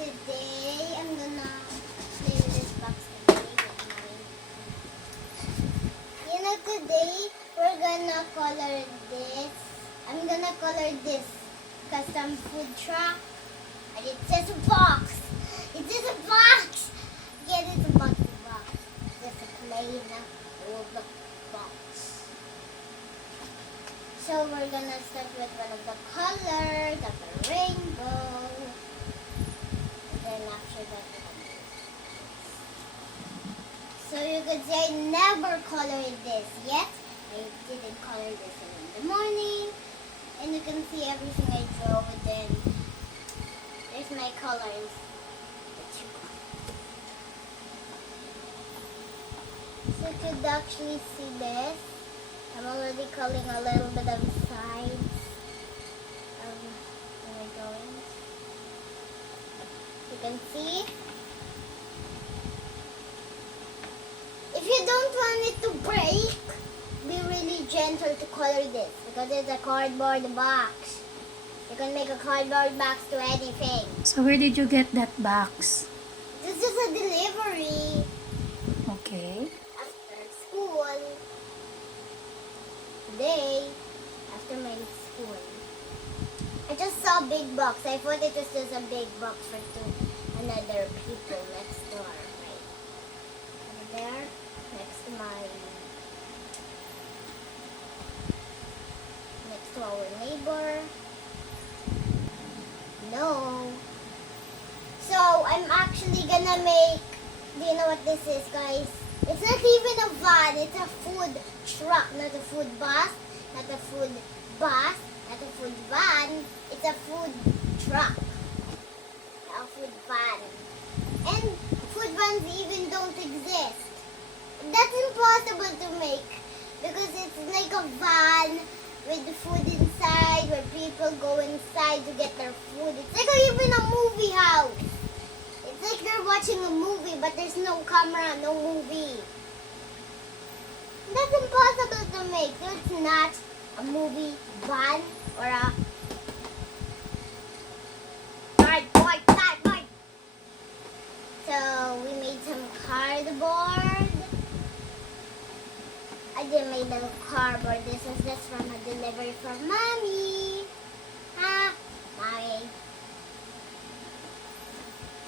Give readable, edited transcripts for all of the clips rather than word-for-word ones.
Today, I'm gonna play this box today with today we're gonna color this. I'm gonna color this custom food truck. And it says a box. It says a box. Yeah, it's a box. Just a plain old box. So we're gonna start with one of the colors of the rainbow. Then after that, so you could say I never colored this yet. I didn't color this in the morning. And you can see everything I drew. And then there's my colors. So you could actually see this. I'm already coloring a little bit of the sides of my drawings. You can see. If you don't want it to break, be really gentle to color this because it's a cardboard box. You can make a cardboard box to anything. So where did you get that box? This is a delivery Okay. after school. Today, after my school. I just saw a big box. I thought it was just a big box for another people next door. Right over there, next to our neighbor. No. So I'm actually gonna make. Do you know what this is, guys? It's not even a van. It's a food truck, not a food bus, not a food bus. Not a food van, it's a food truck. A food van. And food vans even don't exist. That's impossible to make because it's like a van with the food inside where people go inside to get their food. It's like even a movie house. It's like they're watching a movie but there's no camera, no movie. That's impossible to make. So it's not a movie van or a cardboard. So we made some cardboard. I didn't make the cardboard. This was just from a delivery from Mommy. Mommy.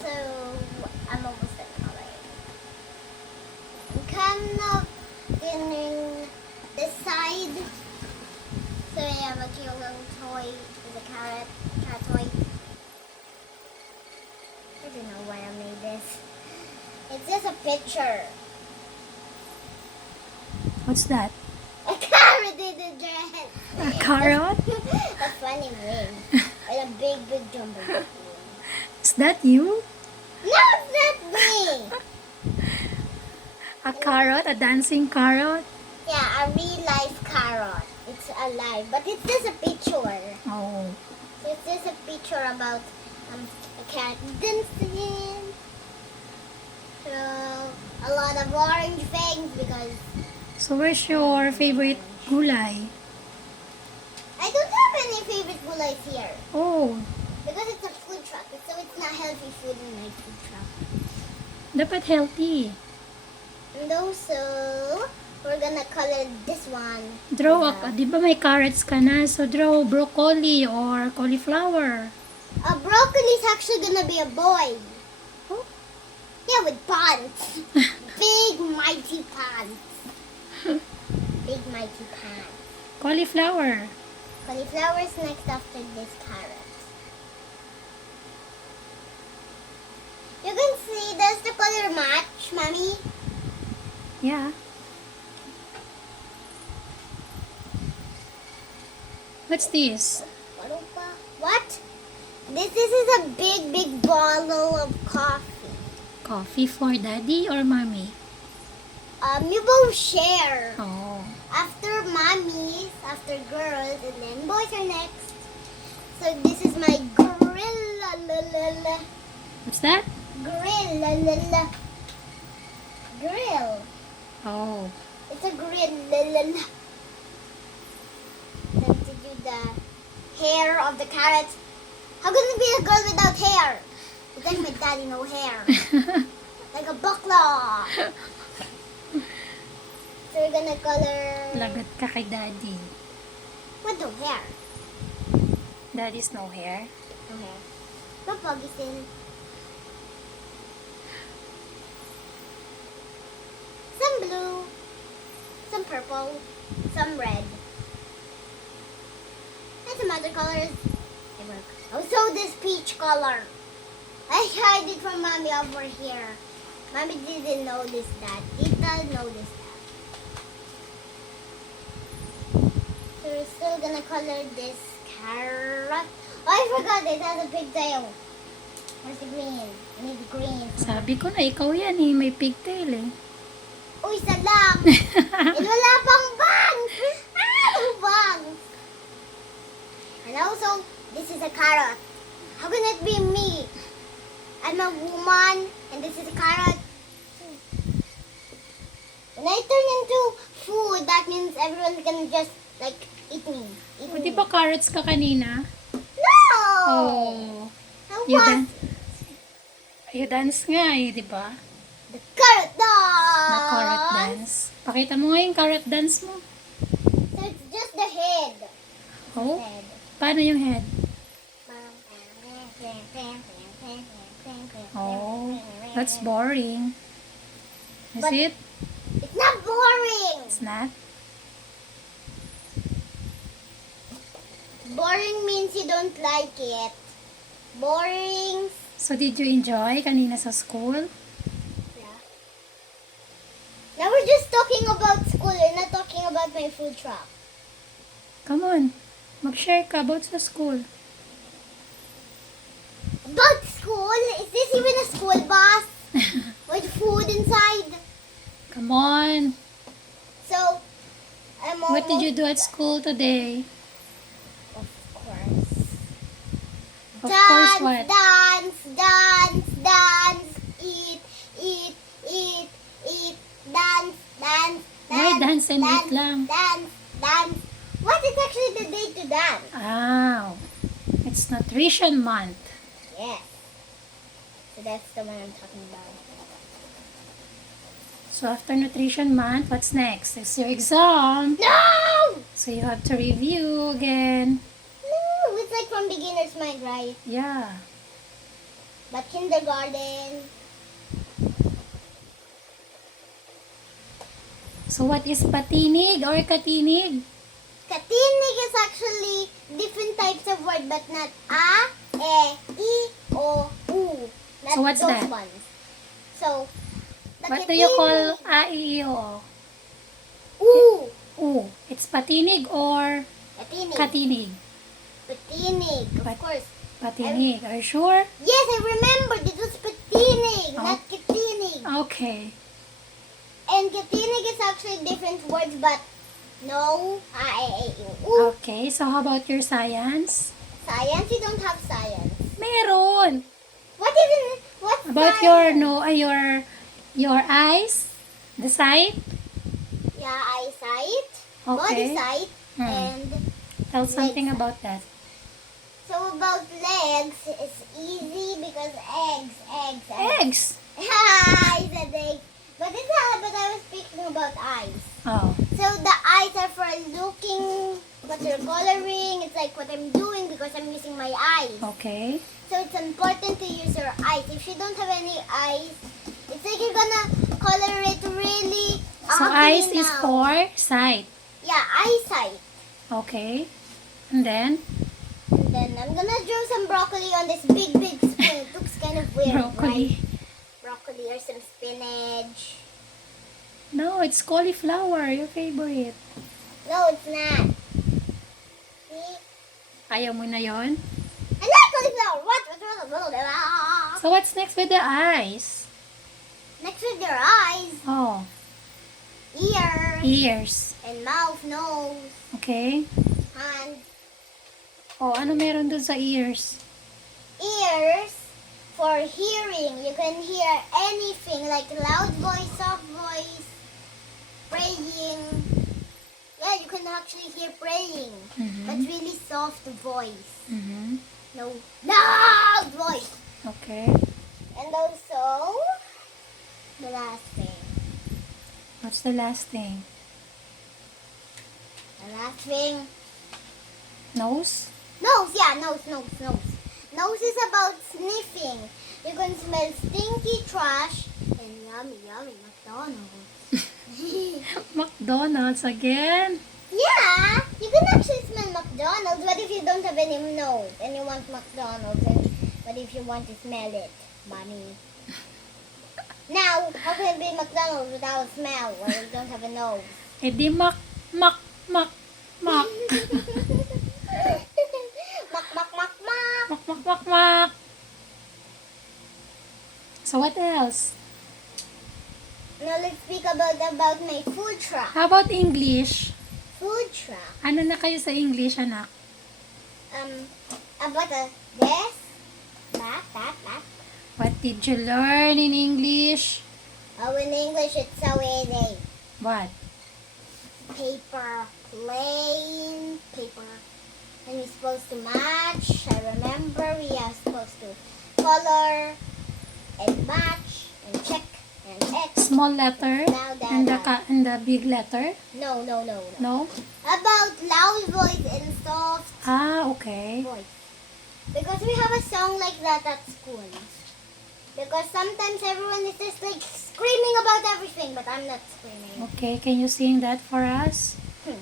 So I'm almost done coloring. I'm kind of getting this side. So I have a cute little toy with a cat toy. I don't know why I made this. It's just a picture. What's that? A carrot in the dress. A carrot? A funny wing. And a big jumbo wing. Is that you? No, it's not me. A carrot? A dancing carrot? Yeah, a real life carrot. It's alive, but it's just a picture. Oh. It's just a picture about a cat dancing. So a lot of orange things because So where's your favorite gulay? I don't have any favorite gulay here Oh, because it's a food truck, so it's not healthy food in my food truck. dapat healthy. And also, we're gonna color this one. Draw di ba may carrots ka na? So draw broccoli or cauliflower. Broccoli is actually gonna be a boy. Oh. Yeah, with pants. Big mighty pants. Big mighty pants. Cauliflower. Cauliflower is next after this carrot. You can see, does the color match, Mommy? Yeah. What's this? What? This is a big bottle of coffee. Coffee for daddy or mommy? You both share. Oh. After mommies, after girls, and then boys are next. So this is my grill. What's that? Grill. Grill. Oh. It's a grill. Then to do the hair of the carrot. How can it be a girl without hair? It's like my daddy, no hair. Like a buckler. So we're gonna color... Lagot ka kay daddy. What, no hair? Daddy's no hair. No hair. Papagisin. Some blue. Some purple. Some red. And some other colors. Also this peach color. I hide it from mommy over here. Mommy didn't notice that. Tita noticed that. So we're still gonna color this carrot. Oh, I forgot it has a big tail. Where's the green? I need the green. Sabi ko na, ikaw yan eh. May pigtail eh. Uy, isa lang. And wala pang bangs. Bangs. And also, this is a carrot. How can it be me? I'm a woman, and this is a carrot. When I turn into food, that means everyone's gonna just, like, eat me. Eat O, me. di ba carrots ka kanina? No! Oh. I You, want you dance nga eh, di ba? the carrot dance. Na carrot dance. Pakita mo nga yung carrot dance mo. So it's just the head. Oh, Head. paano yung head? Oh, that's boring. Is But- it? It's not boring. It's not? Boring means you don't like it. Boring. So, did you enjoy kanina sa school? Yeah. Now we're just talking about school. We're not talking about my food truck. Come on. Mag-share ka about sa school. About school? Is this even a school bus with food inside? Come on. So, I'm almost... What did you do at school today? Of course. Of Dance, course, what? Dance, dance, dance, eat, eat, eat, eat, dance, dance, dance. Why dance and eat lang? Dance, dance. What is actually the day to dance? Ah, it's nutrition month. Yes. So that's the one I'm talking about. So, after nutrition month, what's next? It's your exam. No! So, you have to review again. No, it's like from beginner's mind, right? Yeah. But kindergarten. So, what is patinig or katinig? Katinig is actually different types of word, but not a, e, o, u. Not So, what's those that? ones. So, the What do you call katinig- a, i, o? U. U. It's patinig or Katinig. katinig? Patinig, of Pat- course. Patinig. Are you sure? Yes, I remembered. It was patinig, Oh. not katinig. Okay. And katinig is actually different words, but no, a, e, u. Okay. So, how about your science? Science, you don't have science. Meron. What's About science? your eyes, the sight. Yeah, eyesight, Okay. body sight, Hmm. and Tell something Legs. about that. so about legs, it's easy because eggs. Eggs. I said eggs. But I was speaking about eyes. Oh. So the eyes are for looking what you're coloring. It's like what I'm doing because I'm using my eyes. Okay. So it's important to use your eyes. If you don't have any eyes, it's like you're gonna color it really So ugly eyes is now. for sight. Yeah, eyesight. Okay. And then And then I'm gonna draw some broccoli on this big spoon. It looks kind of weird, broccoli. right? Broccoli or some spinach. No, it's cauliflower, your favorite. No, it's not. See? Ayaw mo na yon? I like cauliflower. What? So what's next with the eyes? Next with your eyes, Oh, ears, ears. and mouth, nose, Okay. hand. Oh, ano meron dun sa ears? Ears for hearing. You can hear anything like loud voice, soft voice, praying. Yeah, you can actually hear praying. But Mhm. really soft voice. Mhm. No loud voice. Okay. also, the last thing. What's the last thing? The last thing. Nose? Nose, yeah, nose. Nose is about sniffing. You can smell stinky trash and yummy McDonald's. McDonald's again? Yeah, you can actually smell McDonald's. What if you don't have any nose and you want McDonald's? And what if you want to smell it, mommy? Now, how can it be McDonald's without a smell when you don't have a nose? Eh di Mac. Mak, mak, mak. Mak. So what else? Now let's speak about my food truck. How about English? Food truck. Ano na kayo sa English, anak? About this, that. What did you learn in English? Oh, in English it's so easy. What? Paper, plain paper. And we're supposed to match. I remember we are supposed to color and match and check and X. Small letter Now that, and the big letter? No. No? About loud voice and soft Ah, okay. voice. Because we have a song like that at school. Because sometimes everyone is just like screaming about everything, but I'm not screaming. Okay, can you sing that for us?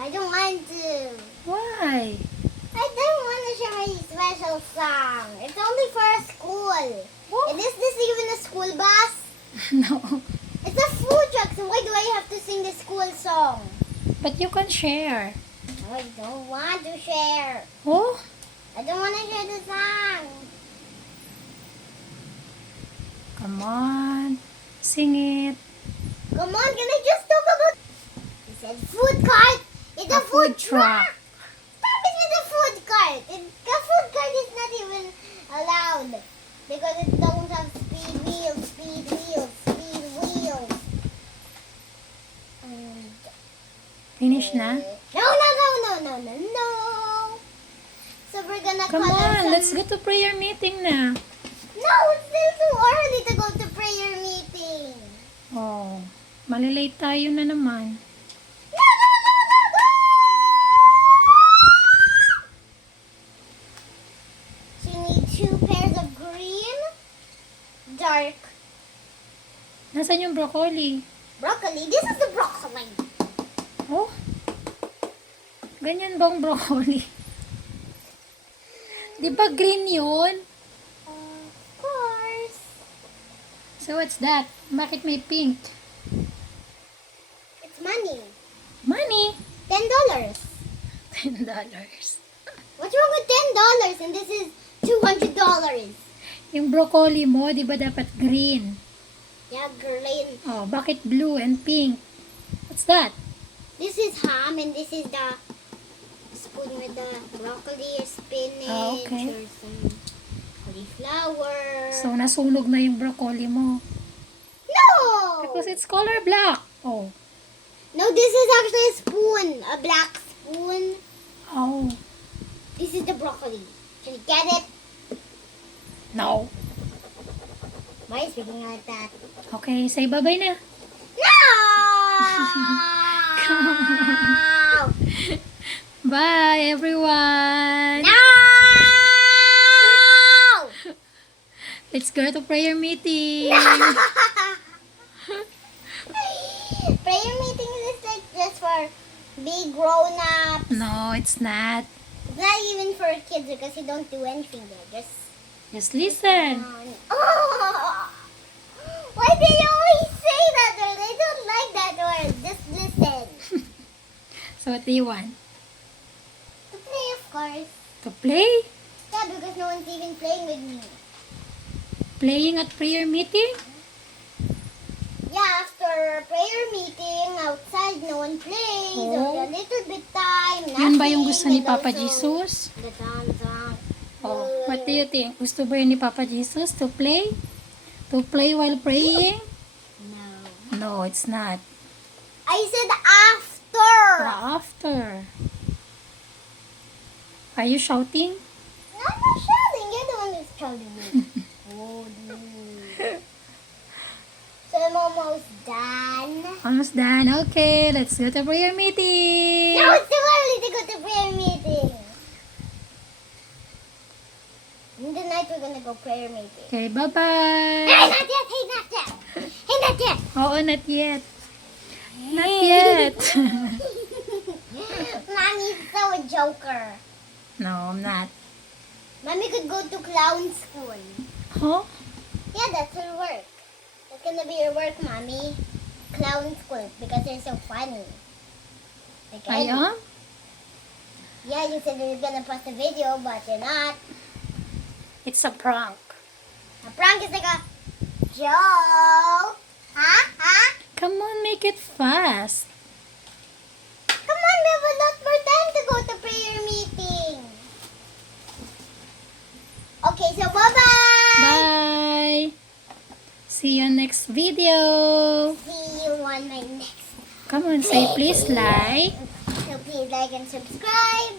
I don't want to. Why? I don't want to share my special song. It's only for a school. And is this even a school bus? No. It's a food truck, so why do I have to sing the school song? But you can share. I don't want to share. Oh? I don't want to share the song. Come on. Sing it. Come on, can I just talk about... He said food cart. It's a food truck. Stop it with the food cart. The food cart is not even allowed. Because it don't have speed wheels. And, Finish na? No. So we're gonna Come color on, some... let's go to prayer meeting na. No, it's still too early to go to prayer meeting. Oh, malilate tayo na naman. No. So you need 2 pairs of green, dark Nasaan yung broccoli? broccoli. This is the broccoli. Oh? Ganyan bang broccoli? Di ba green yun? Of course. So what's that? Bakit may pink? It's money. Money? $10. $10. What's wrong with $10? And this is $200. Yung broccoli mo, di ba dapat green? Yeah, green. Oh, bakit blue and pink? What's that? This is ham, and this is the spoon with the broccoli or spinach Ah, okay. or some cauliflower. So, nasunog na yung broccoli mo. No! Because it's color black. Oh. No, this is actually a spoon. A black spoon. Oh. This is the broccoli. Can you get it? No. Why are you speaking like that? Okay, say bye-bye na. No! Bye, everyone. No! Let's go to prayer meeting. Prayer meeting is like just for big grown-ups. No, it's not. It's not even for kids because you don't do anything there. Just listen. Oh, why do you always say that word? I don't like that word. Just listen. So, what do you want? To play, of course. To play? Yeah, because no one's even playing with me. Playing at prayer meeting? Yeah, after prayer meeting, outside, no one plays. Oh. Only a little bit time. Yun ba yung nothing, gusto ni and Papa also Jesus? The dance. Oh, what do you think? Gusto ba yun ni Papa Jesus to play? To play while praying? No. No, it's not. I said after. After. Are you shouting? No, I'm not shouting. You're the one who's shouting me. Oh, no. Almost done. Okay, let's go to prayer meeting. No, it's too early to go to prayer meeting. In the night, we're gonna go prayer meeting. Okay, Hey, bye-bye. not yet! Hey, not yet! Hey, not yet! Oo, not yet. Not yet. Mommy's so a joker. No, I'm not. Mommy could go to clown school. Huh? Yeah, that's her work. That's gonna be her work, Mommy. Clown school, because they're so funny. Like I Eddie. am? Yeah, you said you were gonna post a video, but you're not. It's a prank. A prank is like a joke. Huh? Huh? Come on, make it fast. Come on, we have a lot more time to go to prayer meeting. Okay, so bye-bye. Bye. See you next video. See you on my next. Come on, say please like. So please like and subscribe.